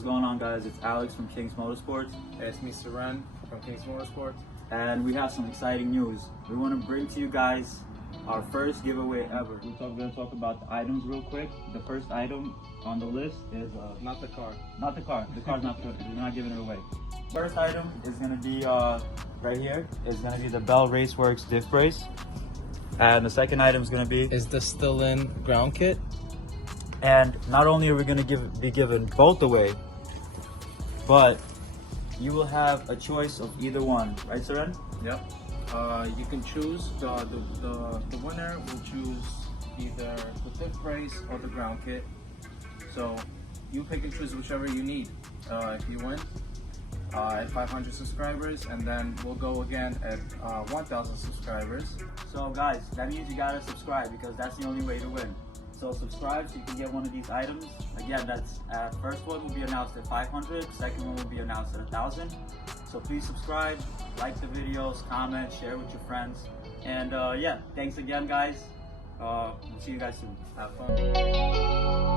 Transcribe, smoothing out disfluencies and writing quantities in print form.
what's going on, guys? It's Alex from King's Motorsports. It's me, Sedan from King's Motorsports. And we have some exciting news. We want to bring to you guys our first giveaway ever. We're going to talk about the items real quick. The first item on the list is... Not the car. Not the car. The car's not, we're not giving it away. First item is going to be right here. It's going to be the Bell Raceworks diff brace. And the second item is going to be... Is the still in ground kit? And not only are we going to be giving both away, but you will have a choice of either one, right, Seren? Yep. You can choose, the winner will choose either the diff brace or the ground kit. So you pick and choose whichever you need if you win at 500 subscribers, and then we'll go again at 1,000 subscribers. So guys, that means you gotta subscribe because that's the only way to win. So subscribe so you can get one of these items. Again, that's first one will be announced at 500, second one will be announced at 1,000. So please subscribe, like the videos, comment, share with your friends. And yeah, thanks again, guys. We'll see you guys soon. Have fun.